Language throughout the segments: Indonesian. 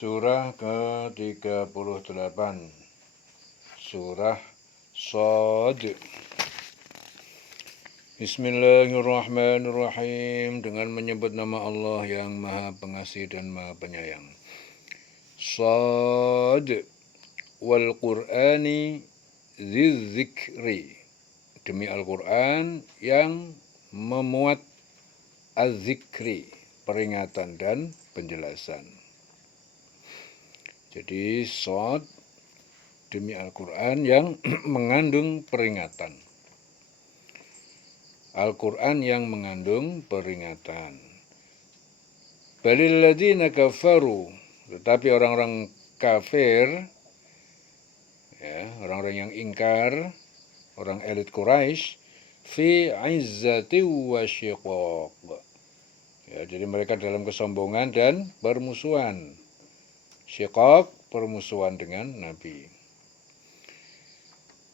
Surah ke-38, Surah Shad. Bismillahirrahmanirrahim. Dengan menyebut nama Allah yang Maha Pengasih dan Maha Penyayang. Shad wal Qur'ani dzidzikri. Demi Al-Quran yang memuat az-zikri, peringatan dan penjelasan. Jadi Shad demi Al-Quran yang mengandung peringatan. Al-Quran yang mengandung peringatan. Balil ladzina kafaru, tetapi orang-orang kafir, ya, orang-orang yang ingkar, orang elit Quraisy, fi izzati wa syiqaq. Ya, jadi mereka dalam kesombongan dan permusuhan. Syiqaq, permusuhan dengan Nabi.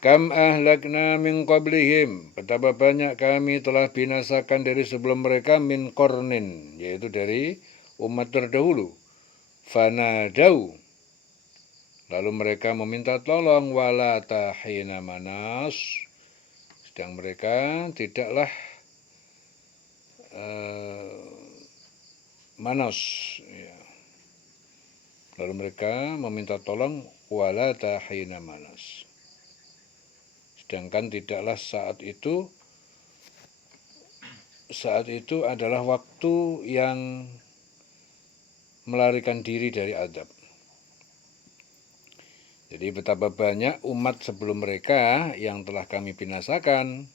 Kam ahlakna min qablihim, betapa banyak kami telah binasakan dari sebelum mereka min qarnin, yaitu dari umat terdahulu. Fanadau, lalu mereka meminta tolong, wala tahina manas, sedang mereka tidaklah manas, ya. Lalu mereka meminta tolong, wala tahina manas, sedangkan tidaklah saat itu adalah waktu yang melarikan diri dari azab. Jadi betapa banyak umat sebelum mereka yang telah kami binasakan,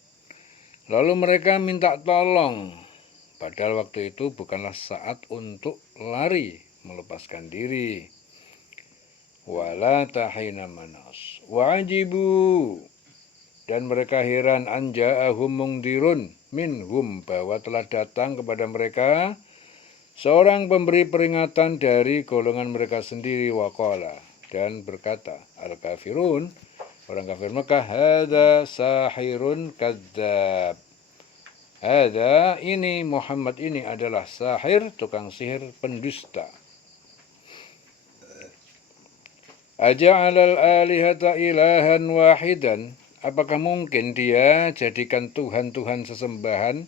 lalu mereka minta tolong, padahal waktu itu bukanlah saat untuk lari, melepaskan diri. Wala tahina manas wa'ajibu, dan mereka heran, anja'ahum mungdirun minhum, bahwa telah datang kepada mereka seorang pemberi peringatan dari golongan mereka sendiri. Waqala, dan berkata al-kafirun, orang kafir Mekah, hadza sahirun kadzdzab. Hadza, ini Muhammad ini adalah sahir, tukang sihir, pendusta. Aja'alal alihata ilahan wahidan, apakah mungkin dia jadikan Tuhan-Tuhan sesembahan,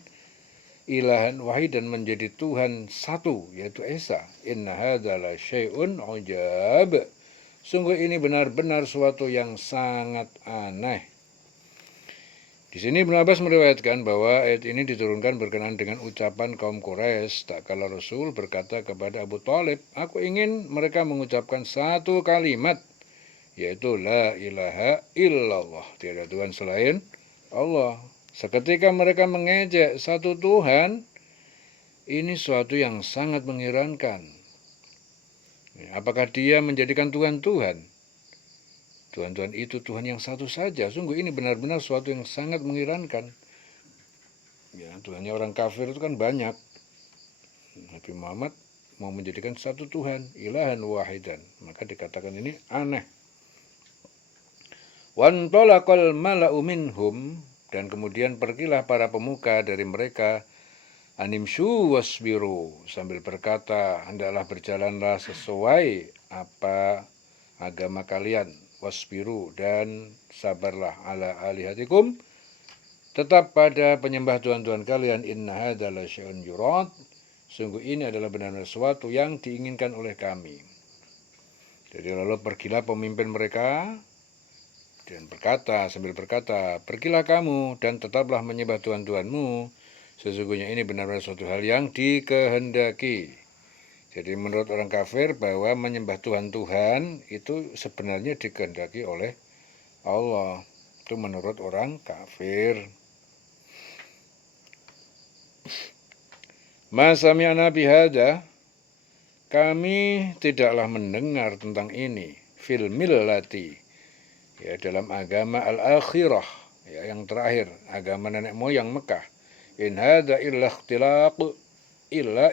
ilahan wahidan, menjadi Tuhan satu, yaitu Esa. Inna hadza la syai'un ujab, sungguh ini benar-benar suatu yang sangat aneh. Di sini Ibnu Abbas meriwayatkan bahwa ayat ini diturunkan berkenaan dengan ucapan kaum Quraisy tak kala Rasul berkata kepada Abu Thalib, aku ingin mereka mengucapkan satu kalimat, yaitu la ilaha illallah, tiada Tuhan selain Allah. Seketika mereka mengejek satu Tuhan, ini suatu yang sangat mengherankan. Apakah dia menjadikan Tuhan-Tuhan? Tuhan-Tuhan itu Tuhan yang satu saja. Sungguh ini benar-benar suatu yang sangat mengherankan. Ya, Tuhannya orang kafir itu kan banyak. Nabi Muhammad mau menjadikan satu Tuhan, ilahan wahidan. Maka dikatakan ini aneh. Wantolakal mala'u minhum, dan kemudian pergilah para pemuka dari mereka, animshu wasbiru, sambil berkata, hendaklah berjalanlah sesuai apa agama kalian, wasbiru, dan sabarlah, ala alihatikum, tetap pada penyembah Tuhan-Tuhan kalian, inna hadza la syai'un yurad, sungguh ini adalah benar-benar sesuatu yang diinginkan oleh kami. Jadi lalu pergilah pemimpin mereka dan berkata, sambil berkata, pergilah kamu dan tetaplah menyembah Tuhan-Tuhanmu, sesungguhnya ini benar-benar suatu hal yang dikehendaki. Jadi menurut orang kafir bahwa menyembah Tuhan-Tuhan itu sebenarnya dikehendaki oleh Allah. Itu menurut orang kafir. Ma sami'na bihadza, kami tidaklah mendengar tentang ini, fil millati, ya, dalam agama al-akhirah, ya, yang terakhir, agama nenek moyang Mekah. In hadza illa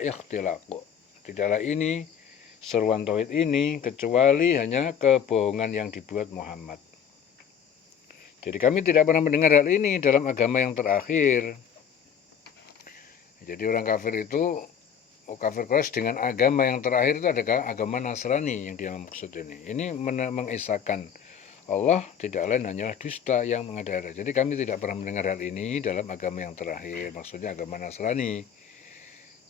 ikhtilaq, tidaklah ini seruan tauhid ini kecuali hanya kebohongan yang dibuat Muhammad. Jadi kami tidak pernah mendengar hal ini dalam agama yang terakhir. Jadi orang kafir itu kafir Quraisy dengan agama yang terakhir itu adalah agama Nasrani yang dia maksud ini. Ini mengesahkan Allah tidak lain hanyalah dusta yang mengada-ada. Jadi kami tidak pernah mendengar hal ini dalam agama yang terakhir, maksudnya agama Nasrani.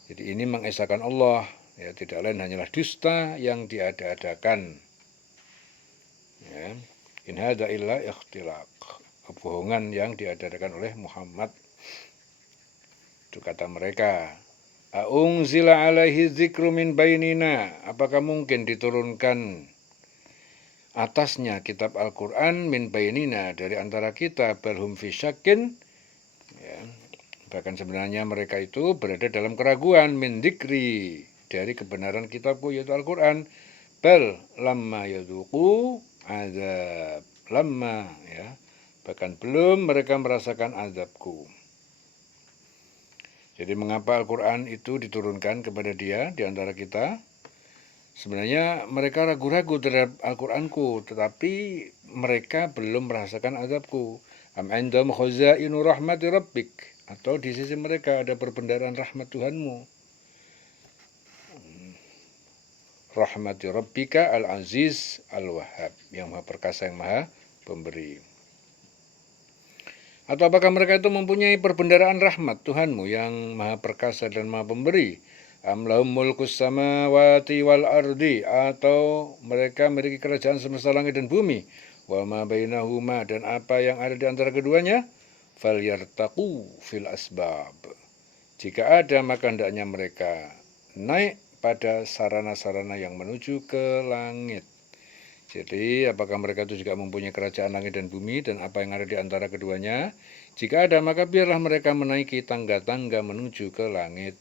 Jadi ini mengesahkan Allah, ya tidak lain hanyalah dusta yang diada-adakan. Ya. In hadza illa ikhtilaq. Kebohongan yang diada-adakan oleh Muhammad. Itu kata mereka. A'unzila alaihi dzikru min bainina. Apakah mungkin diturunkan atasnya kitab Al-Quran min bainina dari antara kita balhum fi syakin, ya, bahkan sebenarnya mereka itu berada dalam keraguan min dzikri dari kebenaran kitabku yaitu Al-Quran bal lamma yadzuqu azab lamma, ya, bahkan belum mereka merasakan azabku. Jadi mengapa Al-Quran itu diturunkan kepada dia di antara kita? Sebenarnya mereka ragu-ragu terhadap Al-Quranku, tetapi mereka belum merasakan azabku. Am indahum khazainu rahmati rabbik, atau di sisi mereka ada perbendaharaan rahmat Tuhanmu. Rahmati rabbika al-aziz al-wahhab, yang maha perkasa yang maha pemberi. Atau apakah mereka itu mempunyai perbendaharaan rahmat Tuhanmu yang maha perkasa dan maha pemberi? Am lahum mulkus samawati wal ardi, atau mereka memiliki kerajaan semesta langit dan bumi, wa ma bainahuma, dan apa yang ada di antara keduanya, falyartaqu fil asbab. Jika ada maka hendaknya mereka naik pada sarana-sarana yang menuju ke langit. Jadi apakah mereka itu juga mempunyai kerajaan langit dan bumi dan apa yang ada di antara keduanya? Jika ada maka biarlah mereka menaiki tangga-tangga menuju ke langit.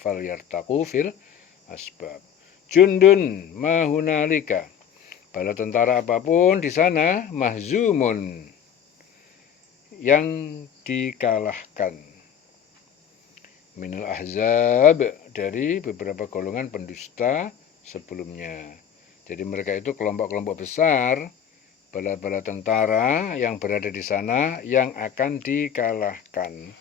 Falyartaqu fil asbab. Jundun mahunalika. Bala tentara apapun di sana mahzumun, yang dikalahkan. Minal ahzab, dari beberapa golongan pendusta sebelumnya. Jadi mereka itu kelompok-kelompok besar, bala-bala tentara yang berada di sana yang akan dikalahkan.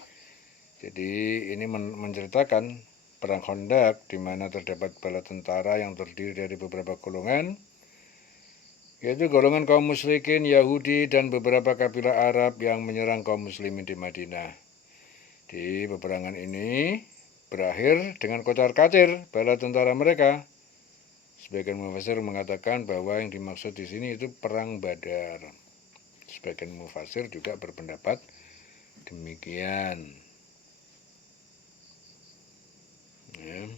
Jadi ini menceritakan perang Khandaq di mana terdapat bala tentara yang terdiri dari beberapa golongan, yaitu golongan kaum musyrikin, Yahudi, dan beberapa kabilah Arab yang menyerang kaum muslimin di Madinah. Di peperangan ini berakhir dengan kocar-kacir bala tentara mereka. Sebagian mufasir mengatakan bahwa yang dimaksud di sini itu perang Badar. Sebagian mufasir juga berpendapat demikian. Ya.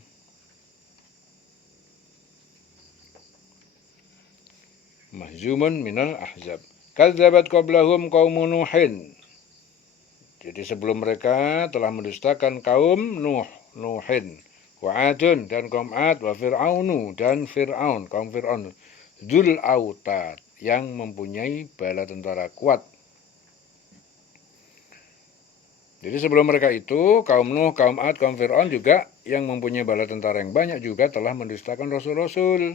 Mahzumun minal ahzab. Kadzabat qablahum qaumun Nuhin. Jadi sebelum mereka telah mendustakan kaum Nuhin. Wa Adun, dan kaum Ad, wa Fir'aunu, dan Fir'aun, kaum Fir'aun, Dzul Autad, yang mempunyai bala tentara kuat. Jadi sebelum mereka itu, kaum Nuh, kaum Ad, kaum Fir'aun juga yang mempunyai bala tentara yang banyak juga telah mendustakan Rasul-Rasul.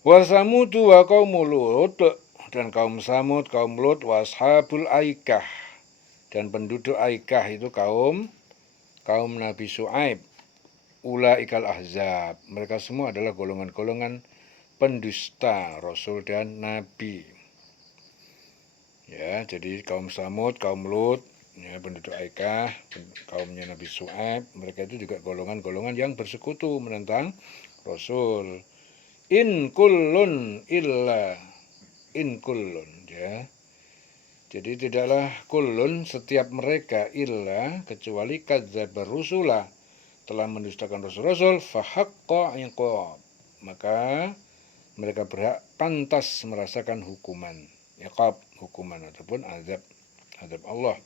Wa Samudu wa kaum Lut, dan kaum Samud, kaum Lut, wa ashabul Aikah, dan penduduk Aikah itu kaum Nabi Syuaib. Ulaikal ahzab, mereka semua adalah golongan-golongan pendusta Rasul dan Nabi. Ya, jadi kaum Samud, kaum Lut, ya, penduduk Aikah, kaumnya Nabi Syuaib, mereka itu juga golongan-golongan yang bersekutu menentang Rasul. In kullun, ya. Jadi tidaklah kullun, setiap mereka, illa, kecuali kadzabar rusula, telah mendustakan Rasul-Rasul, fahaqqa iqab, maka mereka berhak pantas merasakan hukuman, iqab, hukuman ataupun azab Allah.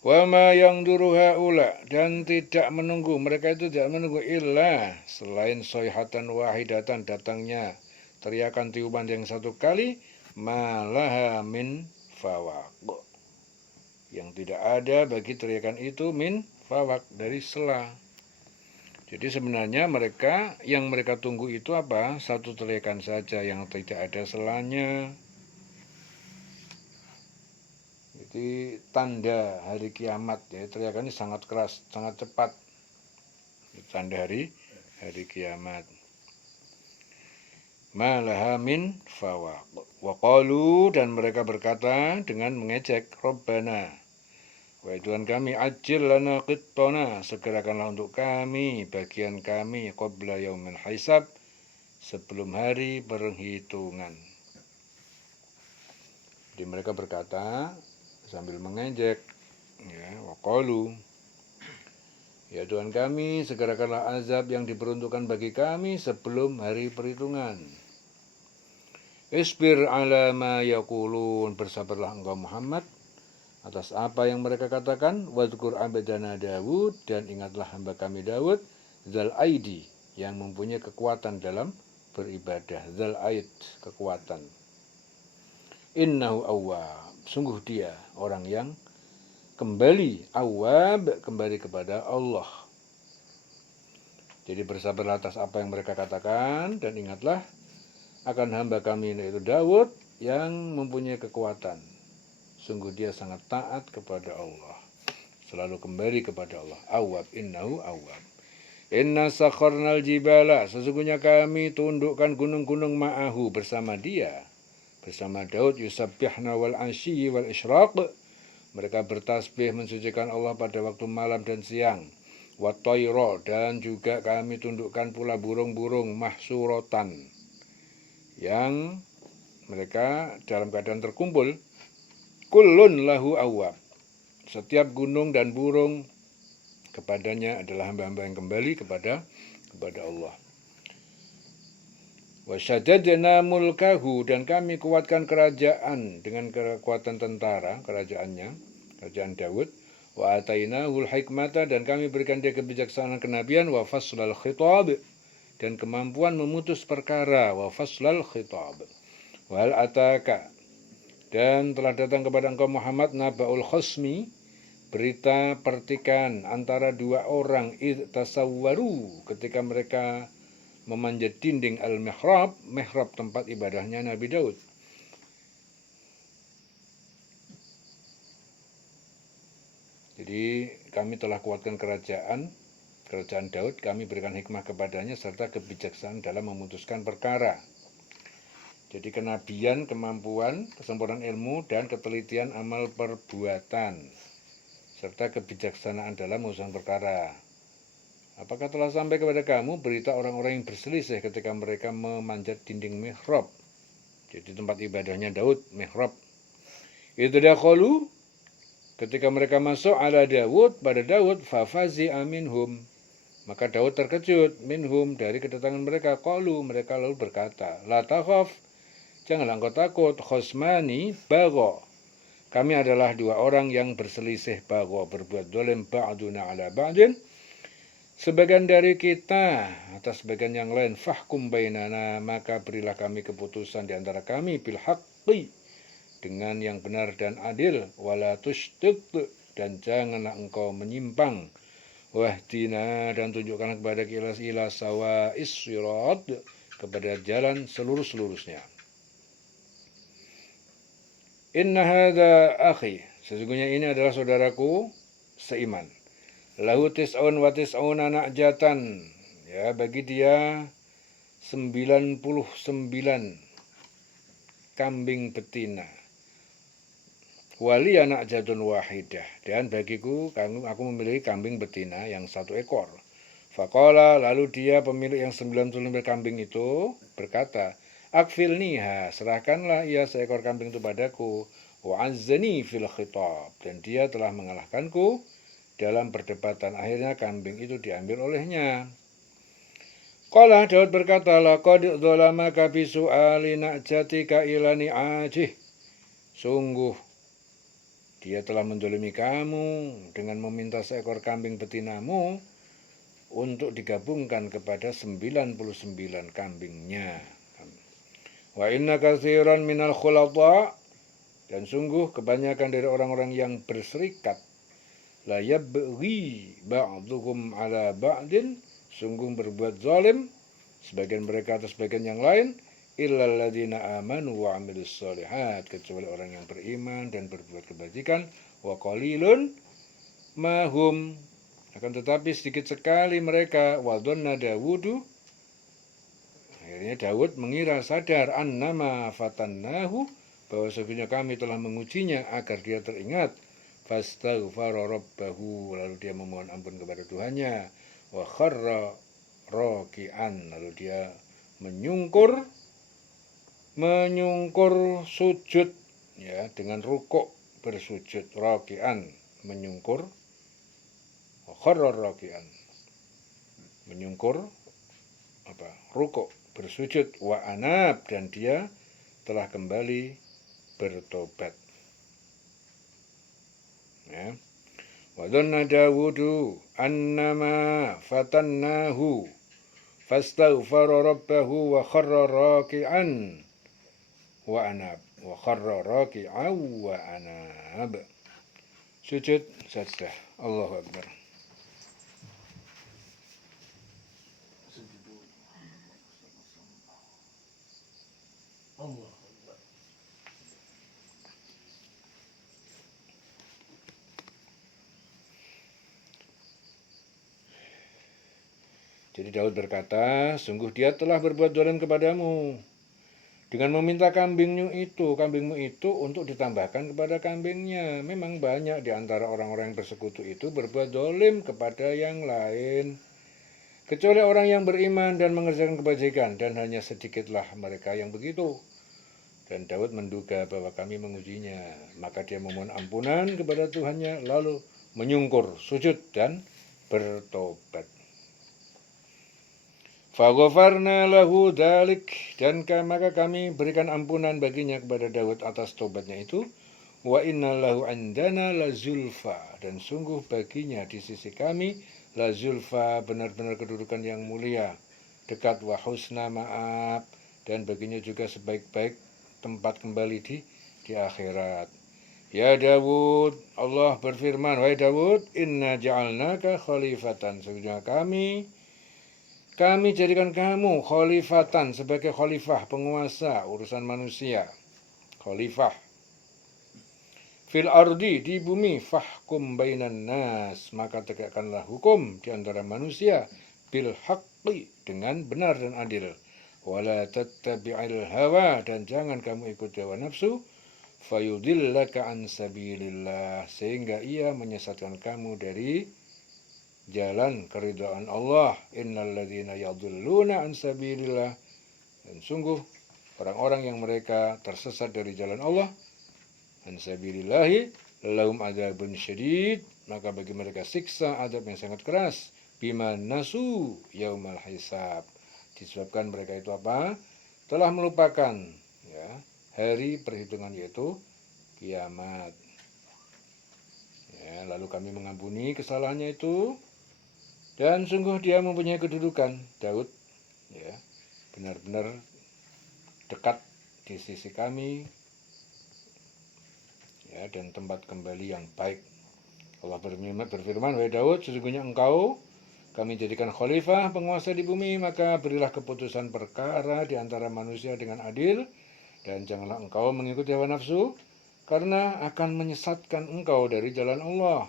Wa ma yangduru haula, dan tidak menunggu, mereka itu tidak menunggu illa, selain soihatan wahidatan, datangnya teriakan tiupan yang satu kali, malaha min fawaq, yang tidak ada bagi teriakan itu min fawaq, dari sela. Jadi sebenarnya yang mereka tunggu itu apa? Satu teriakan saja yang tidak ada selanya. Jadi tanda hari kiamat, ya, teriakan ini sangat keras, sangat cepat. tanda hari kiamat. Ma laha min fawaq. Wa qalu, dan mereka berkata dengan mengejek, Rabbana, wahai Tuhan kami, ajil lana qittana, segerakanlah untuk kami bagian kami, qabla yaumil hisab, sebelum hari perhitungan. Jadi mereka berkata sambil mengejek, ya, wa qalu, ya Tuhan kami, segerakanlah azab yang diperuntukkan bagi kami sebelum hari perhitungan. Isbir ala ma yaqulun, bersabarlah engkau Muhammad atas apa yang mereka katakan. Wadhkur abdana Dawud, dan ingatlah hamba kami Dawud, zal aidi, yang mempunyai kekuatan dalam beribadah. Zal aid, kekuatan. Innahu awwab, sungguh dia orang yang kembali, awwab, kembali kepada Allah. Jadi bersabarlah atas apa yang mereka katakan, dan ingatlah akan hamba kami yaitu Dawud yang mempunyai kekuatan. Sungguh dia sangat taat kepada Allah, selalu kembali kepada Allah. Awwab, innahu awwab. Inna sakharnal jibala, sesungguhnya kami tundukkan gunung-gunung ma'ahu, bersama dia, bersama Daud, yusabbihna wal asyi wal isyraq, mereka bertasbih mensucikan Allah pada waktu malam dan siang. Wa tayra, dan juga kami tundukkan pula burung-burung mahsuratan, yang mereka dalam keadaan terkumpul. Kullun lahu awwab, setiap gunung dan burung kepadanya adalah hamba-hamba yang kembali kepada Allah. Wa syaddadna mulkahu, dan kami kuatkan kerajaan dengan kekuatan tentara kerajaannya, kerajaan Daud. Wa atainahul hikmata, dan kami berikan dia kebijaksanaan kenabian. Wa faslal khitab, dan kemampuan memutus perkara. Wa faslal khitab. Wal ataka, dan telah datang kepada engkau Muhammad naba'ul khasmi, berita pertikan antara dua orang, id tasawwaru, ketika mereka memanjat dinding al-mihrab, mihrab tempat ibadahnya Nabi Daud. Jadi kami telah kuatkan kerajaan Daud, kami berikan hikmah kepadanya serta kebijaksanaan dalam memutuskan perkara. Jadi kenabian, kemampuan, kesempurnaan ilmu, dan ketelitian amal perbuatan, serta kebijaksanaan dalam memutuskan perkara. Apakah telah sampai kepada kamu berita orang-orang yang berselisih ketika mereka memanjat dinding mihrab? Jadi tempat ibadahnya Daud, mihrab. Itu dakhalu, ketika mereka masuk ala Daud, pada Daud, fafazi aminhum, maka Daud terkejut, minhum, dari kedatangan mereka. Qalu, mereka lalu berkata, la takhaf, janganlah engkau takut, khosmani bagho, kami adalah dua orang yang berselisih, bagho, berbuat zalim, ba'duna ala ba'din, sebagian dari kita atas sebagian yang lain, fahkum bainana, maka berilah kami keputusan di antara kami, bil haqqi, dengan yang benar dan adil, wala tushdid, dan janganlah engkau menyimpang, wahdina, dan tunjukkanlah kepada ila sawa'is sirat, kepada jalan seluruh-seluruhnya. Inna hadza akhi, sesungguhnya ini adalah saudaraku seiman. Lahu tis'un wa tis'una na'jatan, ya, bagi dia 99 kambing betina. Wali anak jatun wahidah, dan bagiku aku memiliki kambing betina yang 1 ekor. Faqala, lalu dia pemilik yang 99 kambing itu berkata, akfilniha, serahkanlah ia seekor kambing itu padaku. Wa'azzani fil khitab, dan dia telah mengalahkanku dalam perdebatan. Akhirnya kambing itu diambil olehnya. Qala, Daud berkata, laqad dzalamaka bi su'ali na'jatika ila ni'ajih, sungguh dia telah menzalimi kamu dengan meminta seekor kambing betinamu untuk digabungkan kepada 99 kambingnya. Wa inna katsiran minal khulata, dan sungguh kebanyakan dari orang-orang yang berserikat, la yabghi ba'duhum ala ba'din, sungguh berbuat zalim sebagian mereka atas sebagian yang lain, illal ladzina amanu wa 'amilus shalihat, kecuali orang yang beriman dan berbuat kebajikan, wa qalilun mahum, Akan tetapi sedikit sekali mereka. Wadonna Dawudu, akhirnya Daud mengira sadar annama fatannahu, bahwa sesungguhnya kami telah mengujinya agar dia teringat. Fastaghfara rabbahu, lalu dia memohon ampun kepada Tuhannya. Wa kharra raki'an, lalu dia menyungkur sujud, ya, dengan rukuk bersujud. Raki'an, menyungkur. Wa kharra raki'an, menyungkur rukuk bersujud. Wa anab, dan dia telah kembali bertobat. Ya. Wa dhanna Dawudu annama fatannahu fastaghfara rabbahu wa kharra raki'an wa anab. Wa kharra raki'an wa anab. Sujud sajdah. Allahu Akbar. Allah. Jadi Daud berkata, sungguh dia telah berbuat zalim kepadamu dengan meminta kambingmu itu untuk ditambahkan kepada kambingnya. Memang banyak di antara orang-orang yang bersekutu itu berbuat zalim kepada yang lain, kecuali orang yang beriman dan mengerjakan kebajikan, dan hanya sedikitlah mereka yang begitu. Dan Daud menduga bahwa kami mengujinya, maka dia memohon ampunan kepada Tuhannya, lalu menyungkur sujud dan bertobat. Faghafarna lahu dalik, dan maka kami berikan ampunan baginya kepada Daud atas tobatnya itu. Wa inna lahu indana la zulfa, dan sungguh baginya di sisi kami la zulfa, benar-benar kedudukan yang mulia, dekat, wa husna ma'ab, dan baginya juga sebaik-baik tempat kembali di akhirat. Ya Daud, Allah berfirman, wahai Daud, inna ja'alnaka khalifatan, sesungguhnya kami jadikan kamu khalifatan, sebagai khalifah, penguasa urusan manusia. Khalifah. Fil ardi, di bumi. Fahkum bainan nas, maka tegakkanlah hukum di antara manusia. Bil haqqi, dengan benar dan adil. Wala tattabi'il hawa, dan jangan kamu ikut hawa nafsu. Fayudillaka an sabilillah, sehingga ia menyesatkan kamu dari jalan keridhaan Allah. Innalladzina yadhulluna an sabilillah, dan sungguh orang-orang yang mereka tersesat dari jalan Allah, an sabilillahi lahum adzabun syadid, maka bagi mereka siksa adab yang sangat keras. Bima nasu yaumal hisab, disebabkan mereka itu apa? Telah melupakan, ya, hari perhitungan, yaitu kiamat. Ya, lalu kami mengampuni kesalahannya itu, dan sungguh dia mempunyai kedudukan, Daud, ya, benar-benar dekat di sisi kami, ya, dan tempat kembali yang baik. Allah berfirman, wahai Daud, sesungguhnya engkau kami jadikan khalifah, penguasa di bumi, maka berilah keputusan perkara di antara manusia dengan adil, dan janganlah engkau mengikuti hawa nafsu, karena akan menyesatkan engkau dari jalan Allah.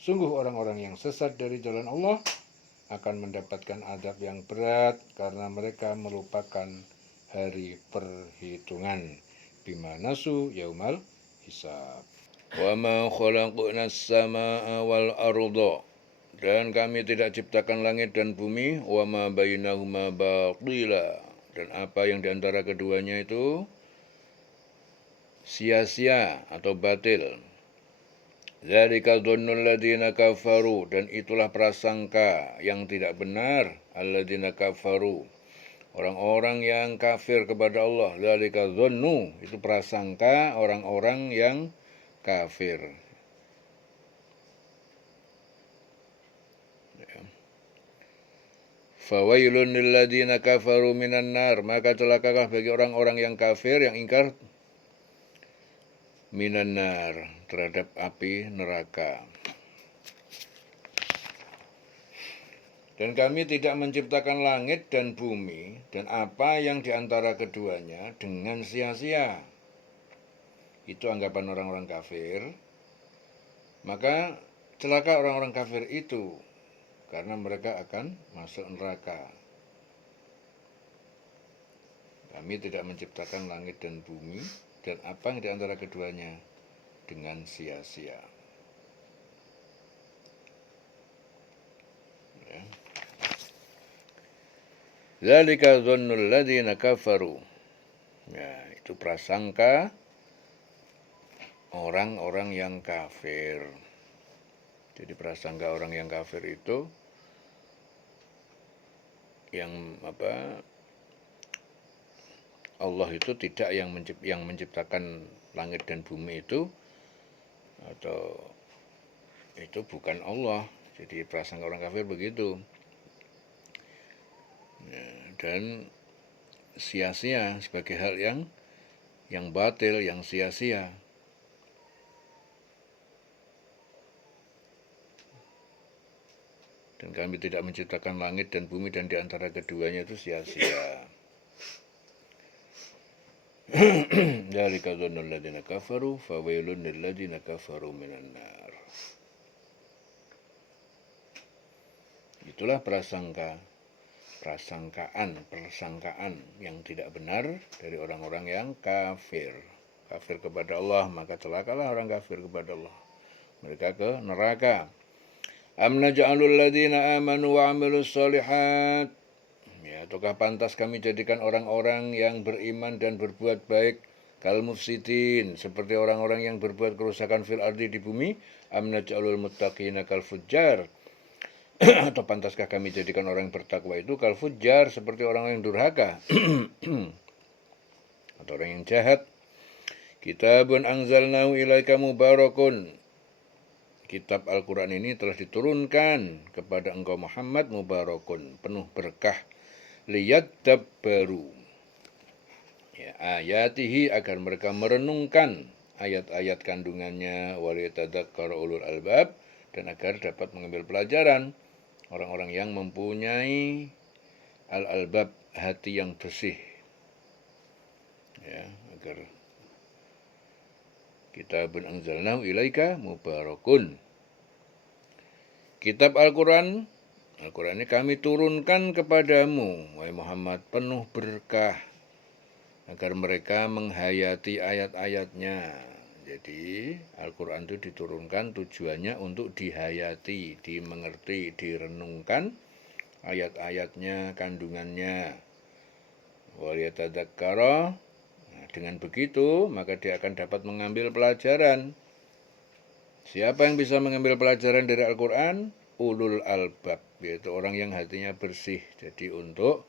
Sungguh orang-orang yang sesat dari jalan Allah akan mendapatkan adab yang berat, karena mereka melupakan hari perhitungan. Bima nasu yaumal hisab. Wa ma khalaqnas samaa wal arda, dan kami tidak ciptakan langit dan bumi. Wa ma bainahuma batila, dan apa yang diantara keduanya itu sia-sia atau batil. Dzalika dhannul ladzina kafaru, dan itulah prasangka yang tidak benar. Alladzina kafaru, orang-orang yang kafir kepada Allah. Dzalika dhannu, itu prasangka orang-orang yang kafir. Fawailun lil ladzina kafaru minan nar, maka celakalah bagi orang-orang yang kafir, yang ingkar, minan nar, terhadap api neraka. Dan kami tidak menciptakan langit dan bumi dan apa yang diantara keduanya dengan sia-sia. Itu anggapan orang-orang kafir. Maka celaka orang-orang kafir itu, karena mereka akan masuk neraka. Kami tidak menciptakan langit dan bumi dan apa yang di antara keduanya dengan sia-sia. Ya. Dzalika dzannul ladzina kafaru. Ya, itu prasangka orang-orang yang kafir. Jadi prasangka orang yang kafir itu yang Allah itu tidak yang menciptakan langit dan bumi itu, atau itu bukan Allah. Jadi prasangka orang kafir begitu. Ya, dan sia-sia sebagai hal yang batil, yang sia-sia. Dan kami tidak menciptakan langit dan bumi dan di antara keduanya itu sia-sia. Dzalika dzannul ladzina kafaru fawailun lil ladzina kafaru minan nar. Itulah persangkaan yang tidak benar dari orang-orang yang kafir. Kafir kepada Allah, maka celakalah orang kafir kepada Allah. Mereka ke neraka. Am naj'alul ladzina amanu wa 'amilus shalihat. Ya, ataukah pantas kami jadikan orang-orang yang beriman dan berbuat baik kal mufsidin, seperti orang-orang yang berbuat kerusakan fil ardi di bumi? Am naj'alul muttaqina kal fujjar. Atau pantaskah kami jadikan orang yang bertakwa itu kal fujjar, seperti orang yang durhaka atau orang yang jahat? Kitabun anzalnahu ilaika mubarakun. Kitab Al-Quran ini telah diturunkan kepada engkau Muhammad mubarakun, penuh berkah. Liyadabbaru, ya, ayatihi, agar mereka merenungkan ayat-ayat kandungannya, waliyatadzakkara ulul albab, dan agar dapat mengambil pelajaran orang-orang yang mempunyai al-albab, hati yang bersih. Ya, agar kitabun anzalnahu ilaika mubarakun. Kitab Al-Quran ini kami turunkan kepadamu, wahai Muhammad, penuh berkah, agar mereka menghayati ayat-ayatnya. Jadi Al-Quran itu diturunkan tujuannya untuk dihayati, dimengerti, direnungkan ayat-ayatnya, kandungannya. Waliyatadzakkara. Nah, dengan begitu maka dia akan dapat mengambil pelajaran. Siapa yang bisa mengambil pelajaran dari Al-Quran? Ulul albab, yaitu orang yang hatinya bersih. Jadi untuk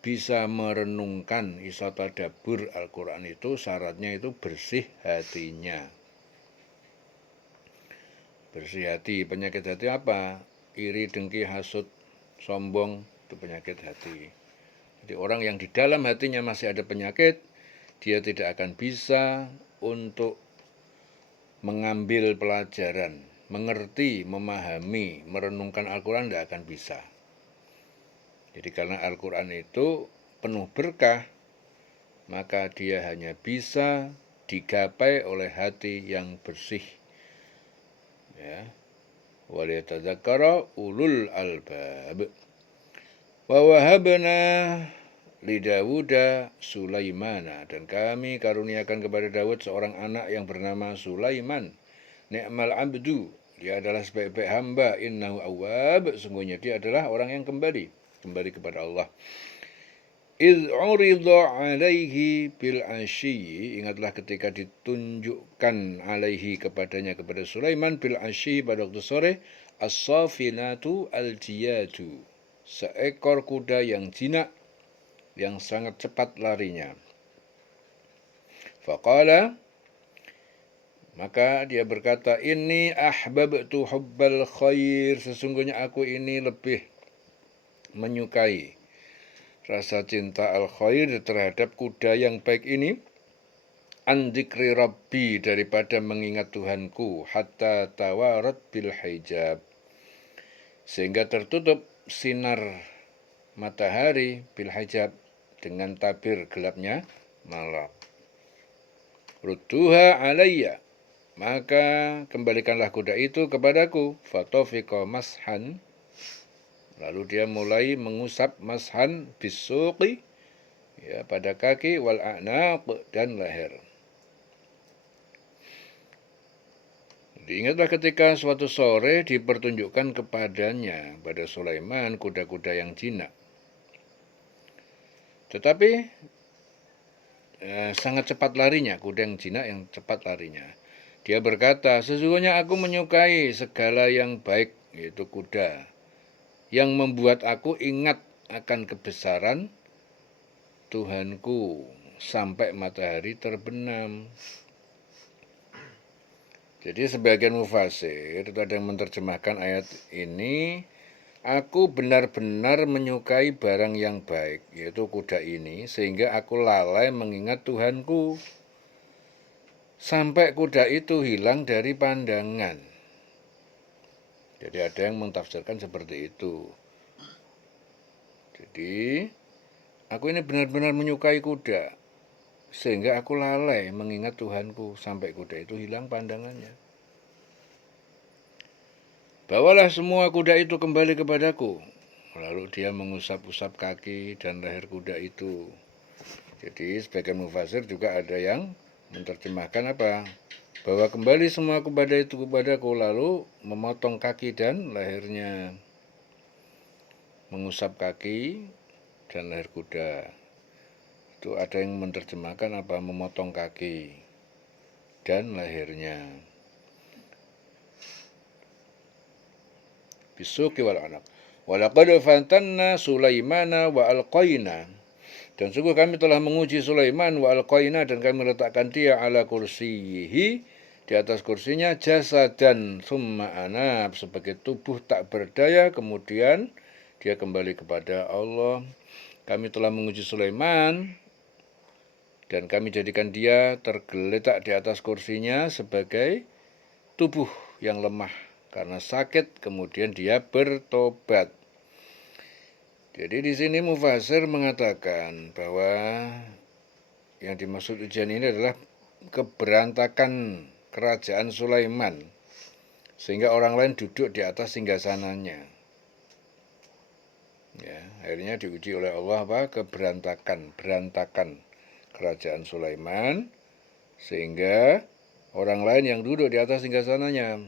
bisa merenungkan, iso tadabbur Al-Quran itu syaratnya itu bersih hatinya. Bersih hati, penyakit hati apa? Iri, dengki, hasut, sombong, itu penyakit hati. Jadi orang yang di dalam hatinya masih ada penyakit, dia tidak akan bisa untuk mengambil pelajaran, mengerti, memahami, merenungkan Al-Quran, tidak akan bisa. Jadi karena Al-Quran itu penuh berkah, maka dia hanya bisa digapai oleh hati yang bersih. Ya. Waliyatadzakkara ulul albab. Wa wahabna li Dawuda Sulaimana, dan kami karuniakan kepada Daud seorang anak yang bernama Sulaiman. Ni'mal abdu, dia adalah sebaik-baik hamba. Innahu awwab, sungguhnya dia adalah orang yang kembali kepada Allah. Idh urida alaihi bil asyi, ingatlah ketika ditunjukkan alaihi kepadanya, kepada Sulaiman, bil asyi pada waktu sore, as-safinatu al-jiyadu, seekor kuda yang jinak, yang sangat cepat larinya. Faqala, maka dia berkata, inni ahbabtu hubbal khair, sesungguhnya aku ini lebih menyukai rasa cinta al-khair terhadap kuda yang baik ini, an dzikri rabbi, daripada mengingat Tuhanku, hatta tawarat bil hijab, sehingga tertutup sinar matahari, bil hijab, dengan tabir gelapnya malam. Rudduha alayya, maka kembalikanlah kuda itu kepadaku. Fatofiqa mashan, Lalu dia mulai mengusap mashan bisuqi, ya, pada kaki, wal a'naq, dan leher. Ingatlah ketika suatu sore dipertunjukkan kepadanya, pada Sulaiman, kuda-kuda yang jinak. Tetapi sangat cepat larinya, kuda yang jinak yang cepat larinya. Dia berkata, sesungguhnya aku menyukai segala yang baik, yaitu kuda, yang membuat aku ingat akan kebesaran Tuhanku sampai matahari terbenam. Jadi sebagian mufasir itu ada yang menerjemahkan ayat ini, aku benar-benar menyukai barang yang baik, yaitu kuda ini, sehingga aku lalai mengingat Tuhanku sampai kuda itu hilang dari pandangan. Jadi ada yang mentafsirkan seperti itu. Jadi aku ini benar-benar menyukai kuda, sehingga aku lalai mengingat Tuhanku sampai kuda itu hilang pandangannya. Bawalah semua kuda itu kembali kepadaku. Lalu dia mengusap-usap kaki dan leher kuda itu. Jadi sebagian mufasir juga ada yang menerjemahkan apa? Bahwa kembali semua kuda itu kepadaku, lalu memotong kaki dan lehernya. Mengusap kaki dan leher kuda. Itu ada yang menerjemahkan apa? Memotong kaki dan lehernya. Bisuqi wal anaq. Walaqad fatanna Sulaimana wa alqaina. Dan sungguh kami telah menguji Sulaiman wa alqaina, dan kami letakkan dia ala kursiyihi, di atas kursinya, jasadan summa anab, sebagai tubuh tak berdaya, kemudian dia kembali kepada Allah. Kami telah menguji Sulaiman dan kami jadikan dia tergeletak di atas kursinya sebagai tubuh yang lemah karena sakit, kemudian dia bertobat. Jadi di sini mufasir mengatakan bahwa yang dimaksud ujian ini adalah keberantakan kerajaan Sulaiman, sehingga orang lain duduk di atas singgasananya. Ya, akhirnya diuji oleh Allah berantakan kerajaan Sulaiman, sehingga orang lain yang duduk di atas singgasananya.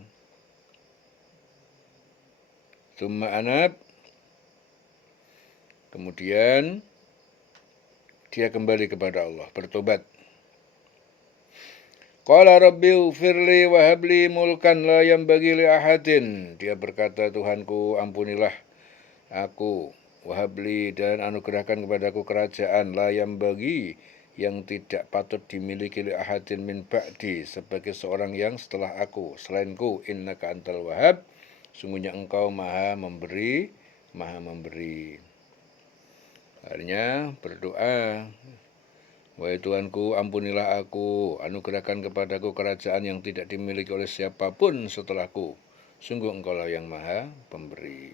Summa anab, kemudian dia kembali kepada Allah, bertobat. Qala rabbi ufirli wa habli mulkan la yanbaghi li ahadin. Dia berkata, Tuhanku, ampunilah aku, wahabli, dan anugerahkan kepadaku kerajaan la yanbaghi, yang tidak patut dimiliki li ahadin min ba'di, sebagai seorang yang setelah aku, selainku, innaka antal wahhab, sungguhnya engkau maha memberi, maha memberi. Akhirnya berdoa, wahai Tuhanku, ampunilah aku, anugerahkan kepadaku kerajaan yang tidak dimiliki oleh siapapun setelahku, sungguh engkaulah yang maha pemberi.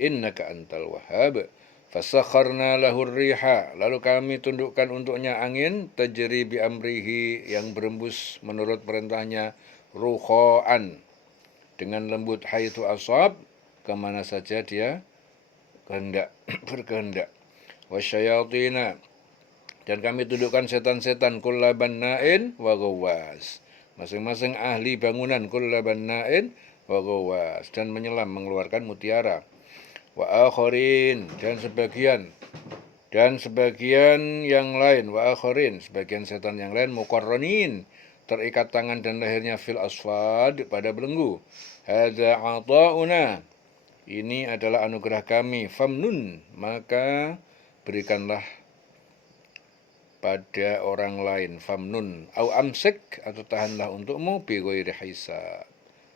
Innaka antal wahhab, fasakharna lahur riha, lalu kami tundukkan untuknya angin, tajri bi amrihi, yang berembus menurut perintahnya, ruhoan, dengan lembut, haitsu asab, kemana saja dia kehendak berkehendak. Wasyayatina, dan kami tundukkan setan-setan, kullabanna'in wa ghawwas, masing-masing ahli bangunan, kullabanna'in wa ghawwas, dan menyelam mengeluarkan mutiara. Wa akharin, dan sebagian yang lain, wa akharin, sebagian setan yang lain, muqarranin, terikat tangan dan lehernya, fil asfad, pada belenggu. Hadza ata'una, ini adalah anugerah kami, famnun, maka berikanlah pada orang lain, famnun, au amsik, atau tahanlah untukmu, bi ghairi hisab,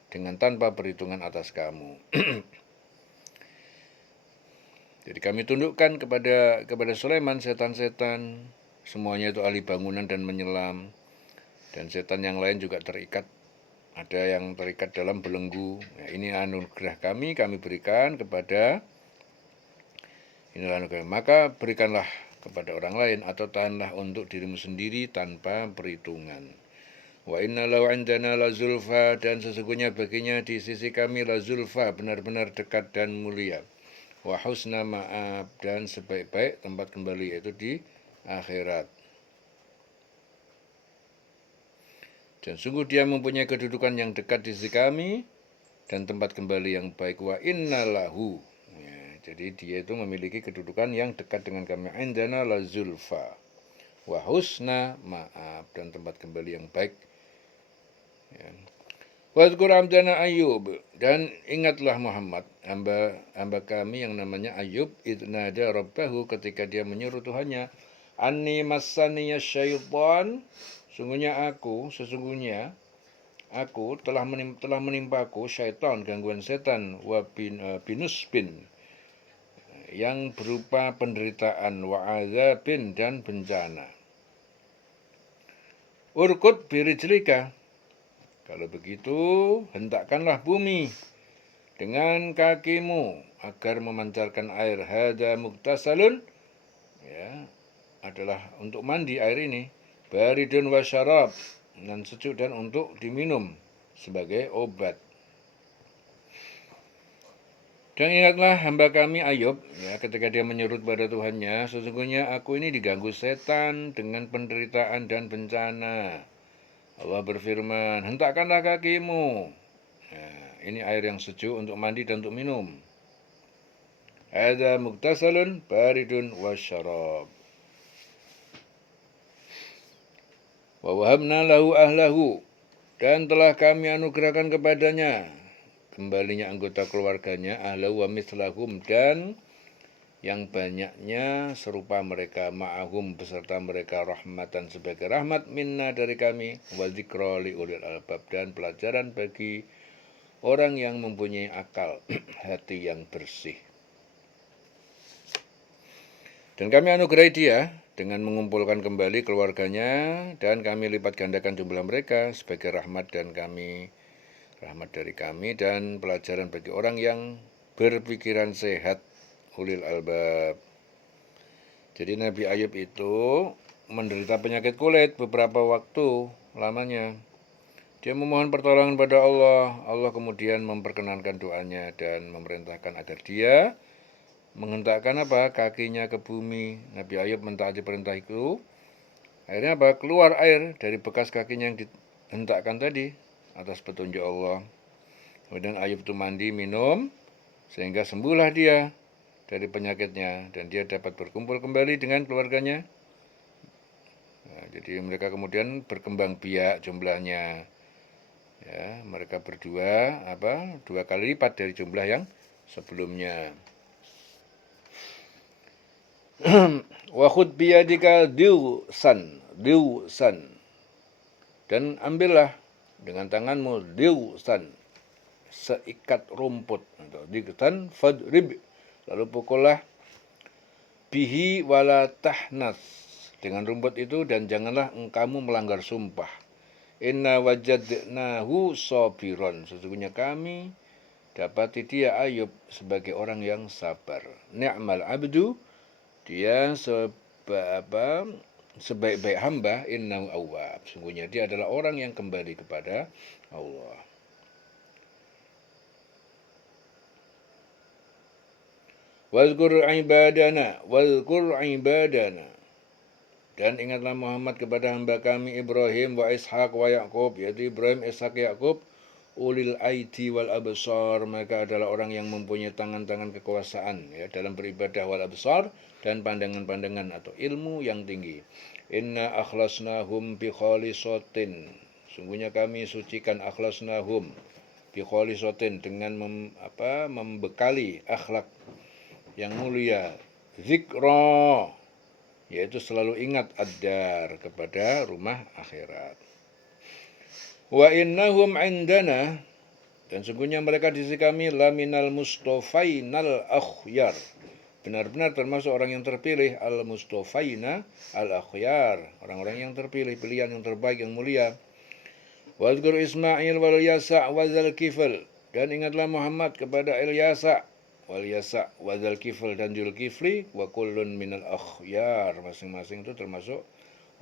dengan tanpa perhitungan atas kamu. Jadi kami tundukkan kepada Sulaiman setan-setan, semuanya itu ahli bangunan dan menyelam, dan setan yang lain juga terikat, ada yang terikat dalam belenggu. Nah, ini anugerah kami berikan kepada, inilah anugerah, maka berikanlah kepada orang lain, atau tahanlah untuk dirimu sendiri tanpa perhitungan. Wa inna lahu indana la zulfa, dan sesungguhnya baginya di sisi kami la zulfa, benar-benar dekat dan mulia. Wa husna ma'ab, dan sebaik-baik tempat kembali, yaitu di akhirat. Dan sungguh dia mempunyai kedudukan yang dekat di sisi kami dan tempat kembali yang baik. Wa inna lahu, ya, jadi dia itu memiliki kedudukan yang dekat dengan kami. Indana la zulfa wa husna ma'ab, dan tempat kembali yang baik. Ya. Wadhkur abdana Ayub, dan ingatlah Muhammad, hamba kami yang namanya Ayub, idnada rabbahu, ketika dia menyeru Tuhannya, anni massaniya syaitan, sesungguhnya aku telah menimpaku syaitan, gangguan setan, wa binusbin, yang berupa penderitaan, wa azabin, dan bencana. Urkut birijlika, kalau begitu hentakkanlah bumi dengan kakimu agar memancarkan air. Hada muktasalun, ya, adalah untuk mandi air ini. Baridun wa syarab, dan sejuk dan untuk diminum sebagai obat. Dan ingatlah hamba kami Ayub, ya, ketika dia menyeru pada Tuhannya, sesungguhnya aku ini diganggu setan dengan penderitaan dan bencana. Allah berfirman, hentakkanlah kakimu. Nah, ini air yang sejuk untuk mandi dan untuk minum. Hadza muktasalun baridun wasyarab. Wa wahabna lahu ahlahu, dan telah kami anugerahkan kepadanya kembalinya anggota keluarganya, ahlahu wa mislahum, dan yang banyaknya serupa mereka, ma'ahum, beserta mereka, rahmatan, sebagai rahmat, minna, dari kami, wa dzikra li ulil albab, dan pelajaran bagi orang yang mempunyai akal, hati yang bersih. Dan kami anugerahi dia dengan mengumpulkan kembali keluarganya, dan kami lipat gandakan jumlah mereka sebagai rahmat dari kami, dan pelajaran bagi orang yang berpikiran sehat, ulil albab. Jadi Nabi Ayub itu menderita penyakit kulit beberapa waktu lamanya. Dia memohon pertolongan pada Allah. Allah kemudian memperkenankan doanya dan memerintahkan agar dia menghentakkan kakinya ke bumi. Nabi Ayub mentaati perintah itu. Akhirnya keluar air dari bekas kakinya yang dihentakkan tadi atas petunjuk Allah. Kemudian Ayub itu mandi, minum, sehingga sembuhlah dia dari penyakitnya, dan dia dapat berkumpul kembali dengan keluarganya. Nah, jadi mereka kemudian berkembang biak jumlahnya. Ya, mereka berdua 2 kali lipat dari jumlah yang sebelumnya. Wa khudh biyadika diwsan, dan ambillah dengan tanganmu diwsan, seikat rumput, atau diwsan fadrib, lalu pukullah, bihi wala tahnas, dengan rumput itu, dan janganlah engkamu melanggar sumpah. Inna wajadnahu sabiron, sesungguhnya kami dapati dia Ayub sebagai orang yang sabar. Ni'mal abdu, dia sebaik-baik hamba, innahu awwab, sungguhnya dia adalah orang yang kembali kepada Allah. Wazkur ibadana, dan ingatlah Muhammad kepada hamba kami Ibrahim wa Ishak wa Yaqub, yaitu Ibrahim, Ishak, Yaqub, ulil aidi wal absar, mereka adalah orang yang mempunyai tangan-tangan kekuasaan, ya, dalam beribadah, wal absar, dan pandangan-pandangan atau ilmu yang tinggi. Inna akhlasnahum bi khalisatin, sungguhnya kami sucikan, akhlasnahum bi khalisatin, dengan membekali akhlak yang mulia, zikra, yaitu selalu ingat, ad-dar, kepada rumah akhirat. Wa innahum indana, dan sungguhnya mereka di sisi kami, laminal mustofainal akhyar, benar-benar termasuk orang yang terpilih, al mustofaina al akhyar, orang-orang yang terpilih, pilihan yang terbaik, yang mulia. Wadhkur Ismail wal Yasa wa Dzulkifl, dan ingatlah Muhammad kepada Ilyasa, wal Yasa wa Dzulkifl, dan Dzulkifli, wa kullun minal akhyar, masing-masing itu termasuk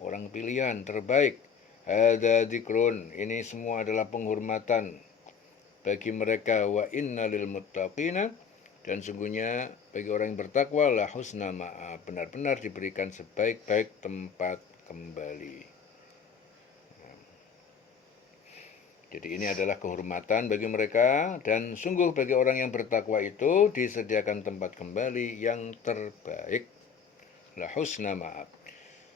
orang pilihan terbaik. Hadza dzikrun, ini semua adalah penghormatan bagi mereka. Wa inna lil muttaqina, dan sungguhnya bagi orang yang bertakwa la husna ma'ab, benar-benar diberikan sebaik-baik tempat kembali. Jadi ini adalah kehormatan bagi mereka, dan sungguh bagi orang yang bertakwa itu disediakan tempat kembali yang terbaik. La husna ma'ab.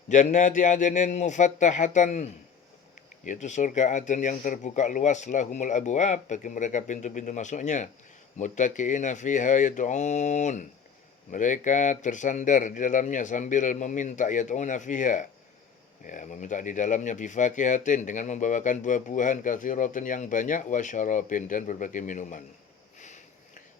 Jannati adnin mufattahatan, yaitu surga Aden yang terbuka luas, lahumul abwab, bagi mereka pintu-pintu masuknya. Muttaqiina fiha yad'un, mereka bersandar di dalamnya sambil meminta, yad'una fiha, ya, meminta di dalamnya, bifakihatin, dengan membawakan buah-buahan, katsiratin yang banyak, wa syarabin, dan berbagai minuman.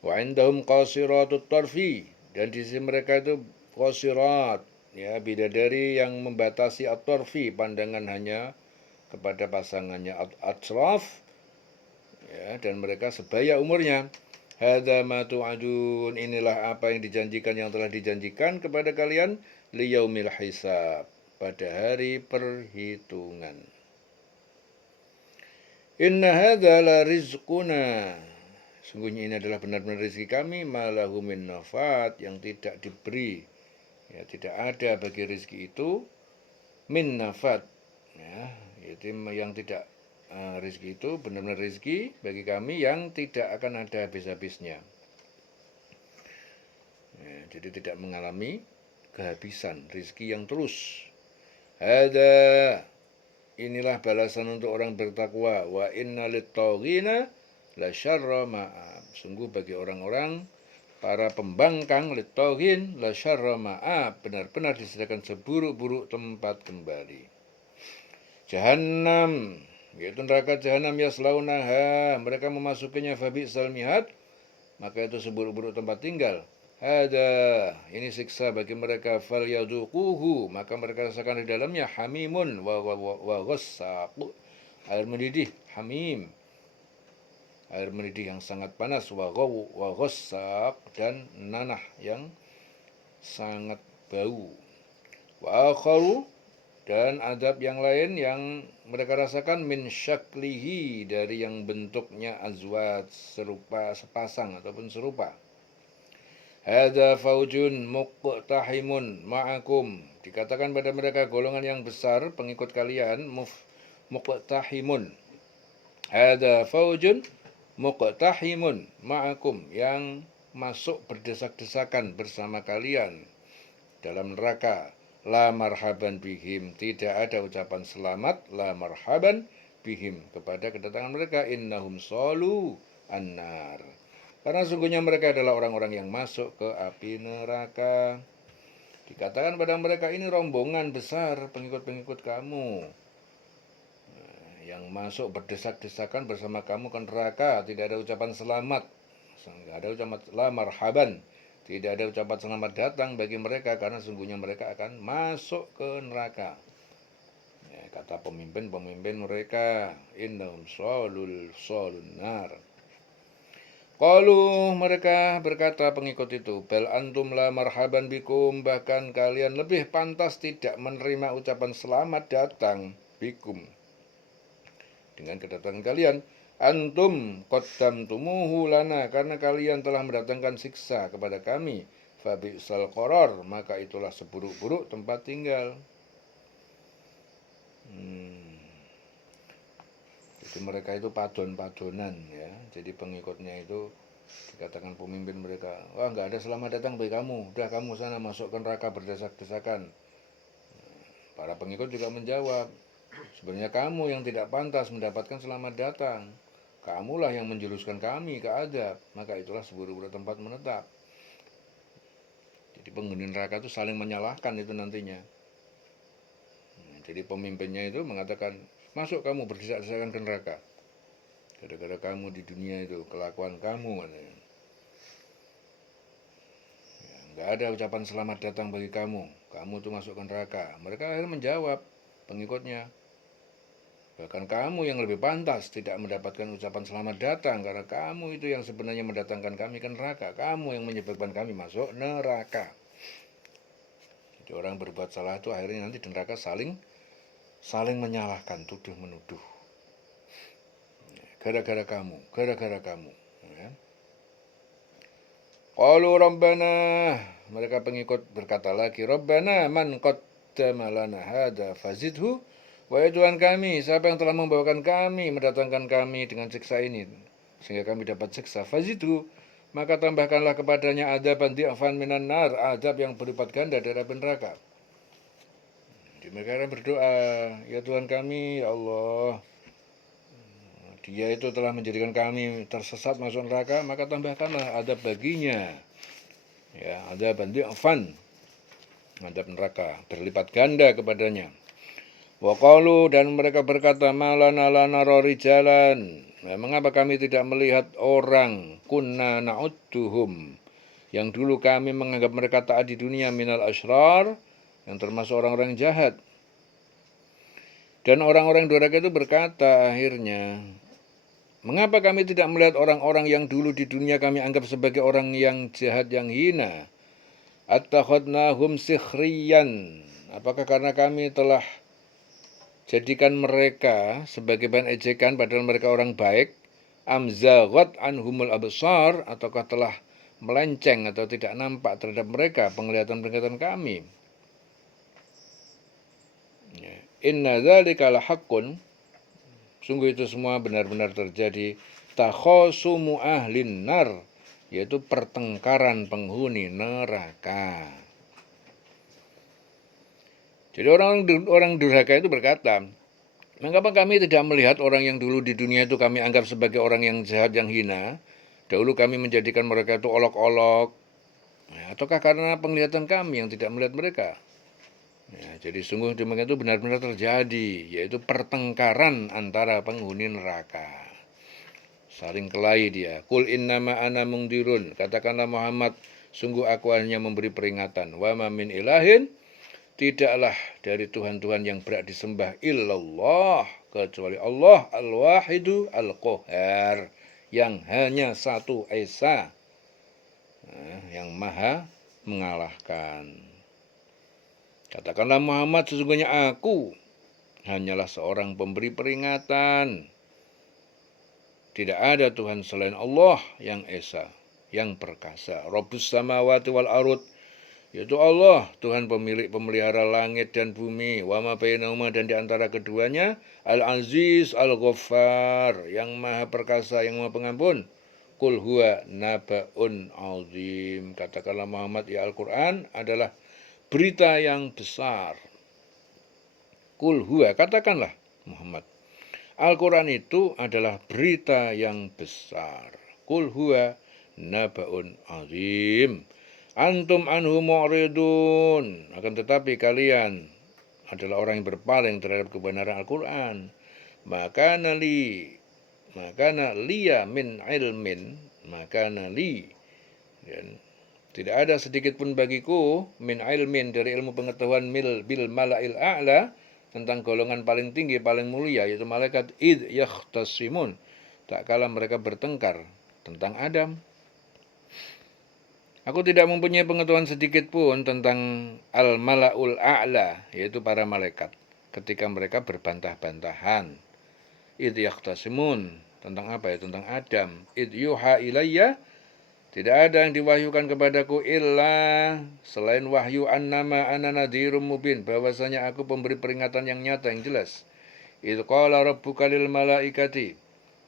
Wa indahum qasiratut tarfi, dan di sisi mereka itu qasirat, ya, bidadari yang membatasi at-tarfi, pandangan hanya kepada pasangannya, atraf, ya, dan mereka sebaya umurnya. Hadza ma tu'adun, inilah apa yang dijanjikan, yang telah dijanjikan kepada kalian, liyaumil hisab, pada hari perhitungan. Inna hadza la rizquna, sungguhnya ini adalah benar-benar rezeki kami, malahu min nafat, yang tidak diberi, ya, tidak ada bagi rezeki itu min nafat, ya, yaitu yang tidak, rezeki itu benar-benar rezeki bagi kami yang tidak akan ada habis-habisnya, ya, jadi tidak mengalami kehabisan, rezeki yang terus. Ada, inilah balasan untuk orang bertakwa. Wa inna lit-taghina la syarra ma'ab, sungguh bagi orang-orang para pembangkang, lit-taghin la syarra ma'ab, benar-benar disediakan seburuk-buruk tempat kembali. Jahannam, yaitu neraka Jahannam, yaslaunaha, mereka memasukinya, fabi'sal mihad, maka itu seburuk-buruk tempat tinggal. Ada, ini siksa bagi mereka, fal yaduquhu, maka mereka rasakan di dalamnya, hamimun wa ghassaq, air mendidih, hamim, air mendidih yang sangat panas, wa ghassaq, dan nanah yang sangat bau. Wa akharu, dan adab yang lain yang mereka rasakan, min syaklihi, dari yang bentuknya azwat, serupa, sepasang ataupun serupa. Hadza faujun muqtahimun ma'akum, dikatakan pada mereka golongan yang besar pengikut kalian, muqtahimun. Hadza faujun muqtahimun ma'akum, yang masuk berdesak-desakan bersama kalian dalam neraka. La marhaban bihim, tidak ada ucapan selamat, la marhaban bihim, kepada kedatangan mereka. Innahum salu annar, karena sungguhnya mereka adalah orang-orang yang masuk ke api neraka. Dikatakan pada mereka, ini rombongan besar pengikut-pengikut kamu, yang masuk berdesak-desakan bersama kamu ke neraka. Tidak ada ucapan selamat, tidak ada ucapan la marhaban, tidak ada ucapan selamat datang bagi mereka, karena sungguhnya mereka akan masuk ke neraka. Ya, kata pemimpin mereka, innahum salun nar. Qalu, mereka berkata pengikut itu, bal antum la marhaban bikum, bahkan kalian lebih pantas tidak menerima ucapan selamat datang, bikum, dengan kedatangan kalian. Antum qaddamtumuhu lana, karena kalian telah mendatangkan siksa kepada kami. Fabi'sal qarar, maka itulah seburuk-buruk tempat tinggal. Jadi mereka itu padon-padonan, ya. Jadi pengikutnya itu dikatakan pemimpin mereka, wah, nggak ada selamat datang bagi kamu, udah kamu sana masuk ke neraka berdesak-desakan. Para pengikut juga menjawab, sebenarnya kamu yang tidak pantas mendapatkan selamat datang. Kamulah yang menjuruskan kami ke azab, maka itulah seburuk-buruk tempat menetap. Jadi penghuni neraka itu saling menyalahkan itu nantinya. Jadi pemimpinnya itu mengatakan, masuk kamu berdesak-desakan ke neraka, gara-gara kamu di dunia itu, kelakuan kamu. Ya, nggak ada ucapan selamat datang bagi kamu, kamu tuh masuk ke neraka. Mereka akhirnya menjawab, pengikutnya, bahkan kamu yang lebih pantas tidak mendapatkan ucapan selamat datang, karena kamu itu yang sebenarnya mendatangkan kami ke neraka, kamu yang menyebabkan kami masuk neraka. Jadi orang berbuat salah itu akhirnya nanti di neraka saling saling menyalahkan, tuduh menuduh. Gara-gara kamu, gara-gara kamu. Ya. Qalu rabbana, mereka pengikut berkata lagi, Rabbana man qaddama lana hadza fazidhu. Wahai Tuhan kami, siapa yang telah membawakan kami, mendatangkan kami dengan siksa ini, sehingga kami dapat siksa. Fazidhu, maka tambahkanlah kepadanya adzaban di'fan minan nar, azab yang berlipat ganda dari api neraka. Jadi mereka berdoa, ya Tuhan kami, ya Allah, dia itu telah menjadikan kami tersesat masuk neraka, maka tambahkanlah adab baginya. Ya, adzaban di'fan, adab neraka berlipat ganda kepadanya. Wa qalu, dan mereka berkata, malana lana rijalan. Nah, mengapa kami tidak melihat orang kunna na'udduhum, yang dulu kami menganggap mereka taat di dunia, minal asyrar, yang termasuk orang-orang jahat. Dan orang-orang durhaka itu berkata akhirnya, mengapa kami tidak melihat orang-orang yang dulu di dunia kami anggap sebagai orang yang jahat, yang hina? Attakhadnahum sikhriyan, apakah karena kami telah jadikan mereka sebagai bahan ejekan padahal mereka orang baik? Amzaghat anhumul absar, ataukah telah melenceng atau tidak nampak terhadap mereka penglihatan-penglihatan kami? Inna dzalika lahaqqun, sungguh itu semua benar-benar terjadi. Takhosumu ahlin nar, yaitu pertengkaran penghuni neraka. Jadi orang durhaka itu berkata, mengapa kami tidak melihat orang yang dulu di dunia itu kami anggap sebagai orang yang jahat, yang hina? Dahulu kami menjadikan mereka itu olok-olok. Ya, ataukah karena penglihatan kami yang tidak melihat mereka? Ya, jadi sungguh demikian itu benar-benar terjadi, yaitu pertengkaran antara penghuni neraka. Saling kelahi dia. Qul innama ana mungdirun, katakanlah Muhammad, sungguh aku hanya memberi peringatan. Wa ma min ilahin, tidaklah dari Tuhan-Tuhan yang berhak disembah illallah, kecuali Allah al-wahidu al-qahhar, yang hanya satu esa, yang maha mengalahkan. Katakanlah Muhammad, sesungguhnya aku hanyalah seorang pemberi peringatan. Tidak ada Tuhan selain Allah yang esa, yang perkasa. Rabbus samawati wal arud, yaitu Allah, Tuhan pemilik pemelihara langit dan bumi. Wa ma bainahuma, dan di antara keduanya. Al-Aziz Al-Ghaffar, yang maha perkasa, yang maha pengampun. Qul huwa naba'un azim, katakanlah Muhammad, ya Al-Quran adalah berita yang besar. Qul huwa, katakanlah Muhammad, Al-Quran itu adalah berita yang besar. Qul huwa naba'un azim. Antum anhu mu'ridun, akan tetapi kalian adalah orang yang berpaling terhadap kebenaran Al-Quran. Maka liya min ilmin, maka li, dan tidak ada sedikit pun bagiku min ilmin, dari ilmu pengetahuan, bil mala'il a'la, tentang golongan paling tinggi, paling mulia, yaitu malaikat. Id yakhtasimun, tak kala mereka bertengkar tentang Adam. Aku tidak mempunyai pengetahuan sedikit pun tentang al-mala'ul a'la, yaitu para malaikat, ketika mereka berbantah-bantahan. Id yakhtasimun, tentang apa ya? Tentang Adam. Id yuha ilayya, tidak ada yang diwahyukan kepadaku illa, selain wahyu, annama ana nadhirum mubin, bahwasanya aku pemberi peringatan yang nyata, yang jelas. Idz qala rabbuka lil malaikati,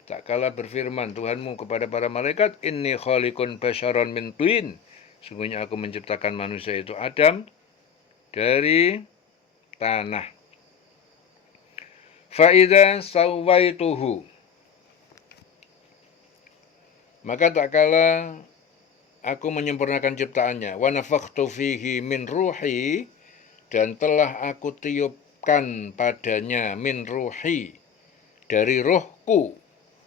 tak kala berfirman Tuhanmu kepada para malaikat, inni khaliqun basyaran min tin, sungguhnya aku menciptakan manusia itu Adam dari tanah. Fa idza sawaituhu, maka tak kala aku menyempurnakan ciptaannya, wa nafakhtu fihi min ruhi, dan telah aku tiupkan padanya min ruhi, dari rohku.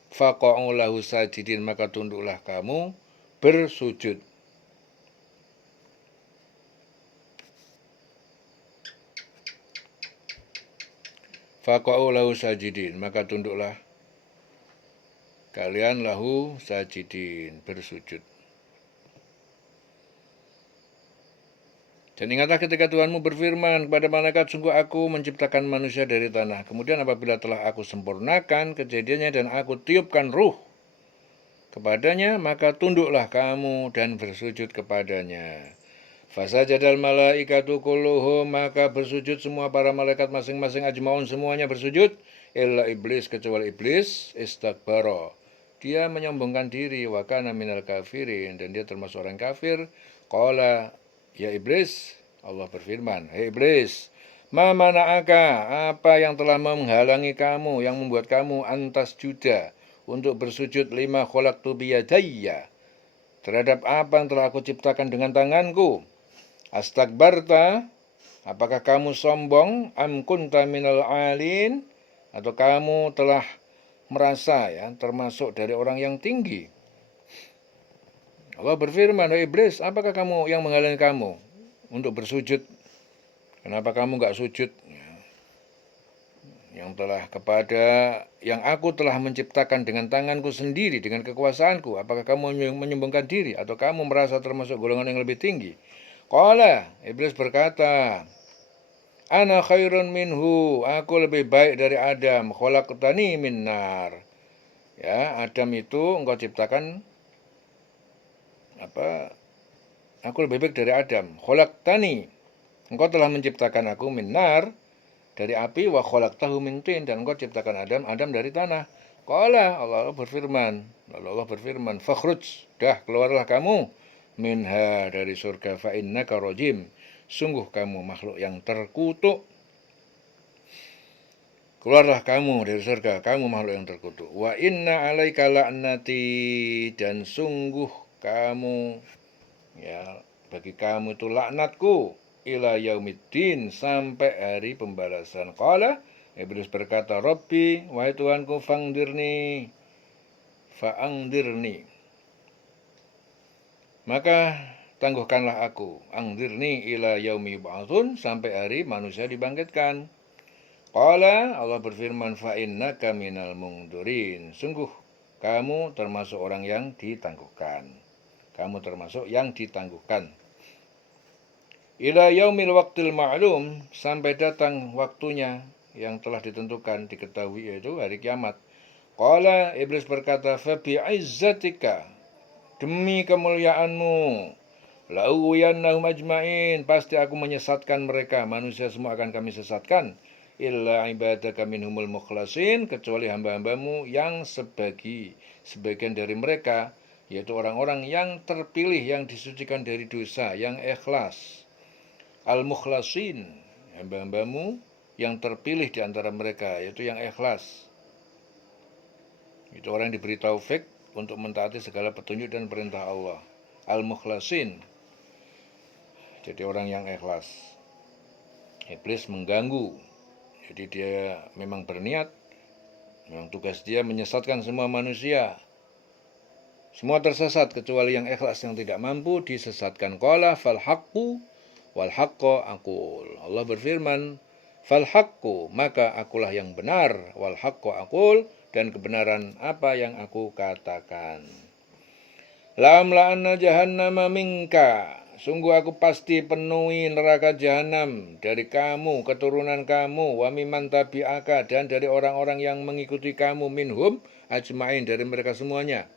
Faqa'u lahu sajidin, maka tunduklah kamu bersujud. Faqa'u lahu sajidin, maka tunduklah kalian lahu sajidin, bersujud. Dan ingatlah ketika Tuhanmu berfirman kepada malaikat, sungguh aku menciptakan manusia dari tanah. Kemudian apabila telah aku sempurnakan kejadiannya dan aku tiupkan ruh kepadanya, maka tunduklah kamu dan bersujud kepadanya. Fasajadal malaikatu kulluhum, maka bersujud semua para malaikat masing-masing, ajmaun semuanya bersujud, illa iblis, kecuali iblis, istakbara. Dia menyombongkan diri, wa kana minal kafirin, dan dia termasuk orang kafir. Qala, ya iblis, Allah berfirman, hei iblis, ma mana'aka, apa yang telah menghalangi kamu, yang membuat kamu antas juda untuk bersujud lima khalaqtu biyadayya, terhadap apa yang telah aku ciptakan dengan tanganku. Astakbarta, apakah kamu sombong, am kunta minal alin, atau kamu telah merasa termasuk dari orang yang tinggi. Allah berfirman, hai iblis, apakah kamu yang menghalangi kamu untuk bersujud? Kenapa kamu enggak sujud? Yang aku telah menciptakan dengan tanganku sendiri, dengan kekuasaanku. Apakah kamu menyombongkan diri atau kamu merasa termasuk golongan yang lebih tinggi? Qala, iblis berkata, ana khairun minhu, aku lebih baik dari Adam, khalaqtani min nar. Ya, Adam itu engkau ciptakan aku lebih baik dari Adam. Khalaqtani, engkau telah menciptakan aku min nar, dari api, wa khalaqtahu min tin, dan engkau ciptakan Adam dari tanah. Qala, Allah berfirman, fakhruj, dah keluarlah kamu minha, dari surga, fa innaka rajim, sungguh kamu makhluk yang terkutuk. Keluarlah kamu dari surga, kamu makhluk yang terkutuk. Wa inna alaika la'nati, dan sungguh kamu, bagi kamu itu laknatku, ila yaumiddin, sampai hari pembalasan. Qala, iblis berkata, Rabbi, wahai Tuhanku, fa'angdirni, maka tangguhkanlah aku, angdirni ila yaumi yub'atsun, sampai hari manusia dibangkitkan. Qala, Allah berfirman, fa'innaka minal mungdurin, sungguh kamu termasuk orang yang ditangguhkan. Kamu termasuk yang ditangguhkan. Ila yaumil waqtil ma'lum, sampai datang waktunya yang telah ditentukan, diketahui, yaitu hari kiamat. Qala, iblis berkata, fa bi'izzatika, demi kemuliaanmu, la'uwiyannahum ajma'in, pasti aku menyesatkan mereka, manusia semua akan kami sesatkan, illa ibadaka minhumul mukhlasin, kecuali hamba-hambamu yang sebagian dari mereka, yaitu orang-orang yang terpilih, yang disucikan dari dosa, yang ikhlas. Al-mukhlasin, hamba-hambamu yang terpilih di antara mereka, yaitu yang ikhlas. Itu orang yang diberi taufik untuk mentaati segala petunjuk dan perintah Allah. Al-mukhlasin, jadi orang yang ikhlas. Iblis mengganggu, jadi dia memang berniat, memang tugas dia menyesatkan semua manusia. Semua tersesat kecuali yang ikhlas, yang tidak mampu disesatkan. Qala fal haqqu wal haqqo aqul. Allah berfirman, fal haqqu, maka akulah yang benar, wal haqqo aqul, dan kebenaran apa yang aku katakan. La'amla'anna jahannama minka, sungguh aku pasti penuhi neraka jahanam dari kamu, keturunan kamu, wa mimman tabi'aka, dan dari orang-orang yang mengikuti kamu, minhum ajma'in, dari mereka semuanya.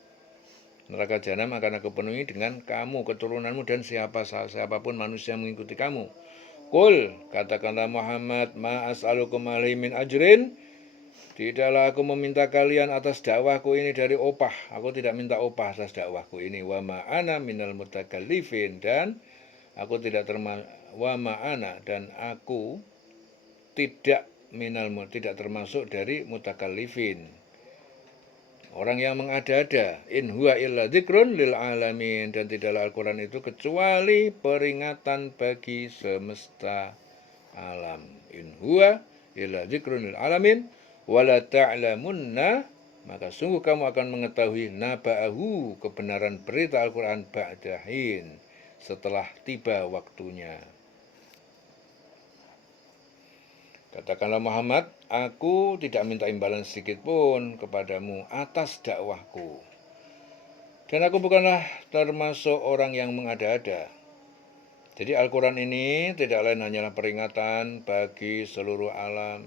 Neraka jahanam akan aku penuhi dengan kamu, keturunanmu, dan siapapun manusia yang mengikuti kamu. Qul, katakanlah Muhammad, ma as'alukum alaihi min ajrin, tidaklah aku meminta kalian atas dakwahku ini dari opah. Aku tidak minta opah atas dakwahku ini. Wa ma'ana minal mutakallifin, dan aku tidak tidak termasuk dari mutakallifin, orang yang mengada-ada. In huwa illa dzikrun lil alamin, dan tidaklah Al-Quran itu kecuali peringatan bagi semesta alam. In huwa illa dzikrun lil alamin, wala ta'lamunna, maka sungguh kamu akan mengetahui, naba'ahu, kebenaran berita Al-Quran, ba'dahin, setelah tiba waktunya. Katakanlah Muhammad, aku tidak minta imbalan sedikit pun kepadamu atas dakwahku. Dan aku bukanlah termasuk orang yang mengada-ada. Jadi Al-Quran ini tidak lain hanyalah peringatan bagi seluruh alam.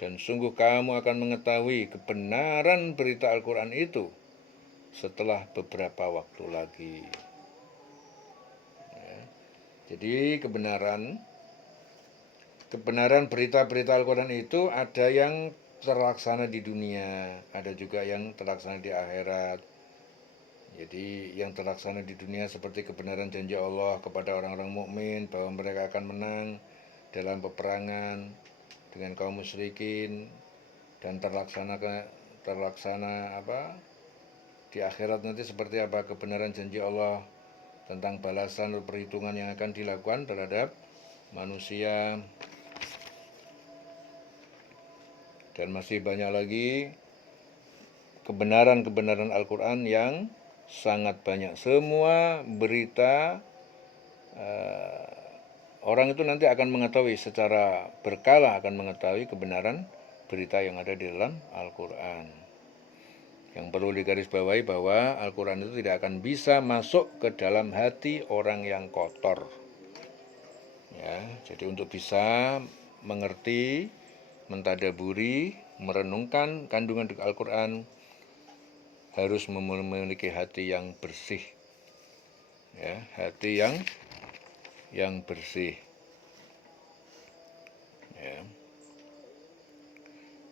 Dan sungguh kamu akan mengetahui kebenaran berita Al-Quran itu setelah beberapa waktu lagi. Jadi kebenaran berita-berita Al-Quran itu ada yang terlaksana di dunia, ada juga yang terlaksana di akhirat. Jadi yang terlaksana di dunia seperti kebenaran janji Allah kepada orang-orang mukmin bahwa mereka akan menang dalam peperangan dengan kaum musyrikin, dan terlaksana di akhirat nanti seperti apa kebenaran janji Allah tentang balasan atau perhitungan yang akan dilakukan terhadap manusia. Dan masih banyak lagi kebenaran-kebenaran Al-Quran yang sangat banyak. Semua berita orang itu nanti akan mengetahui secara berkala, akan mengetahui kebenaran berita yang ada di dalam Al-Quran. Yang perlu digarisbawahi bahwa Al-Quran itu tidak akan bisa masuk ke dalam hati orang yang kotor. Ya, jadi untuk bisa mengerti, mentadaburi, merenungkan kandungan Al-Quran harus memiliki hati yang bersih. Ya, hati yang bersih. Ya.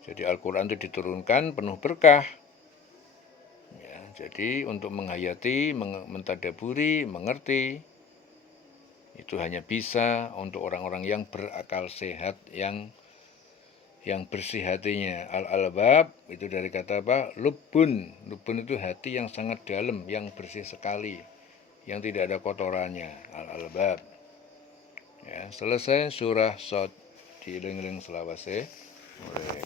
Jadi Al-Quran itu diturunkan penuh berkah. Ya, jadi untuk menghayati, mentadaburi, mengerti, itu hanya bisa untuk orang-orang yang berakal sehat, yang bersih hatinya. Al-albab itu dari kata apa? Lubun. Lubun itu hati yang sangat dalam, yang bersih sekali, yang tidak ada kotorannya. Al-albab. Ya, selesai surah Shad. Dieling-eling selawase. Mulai.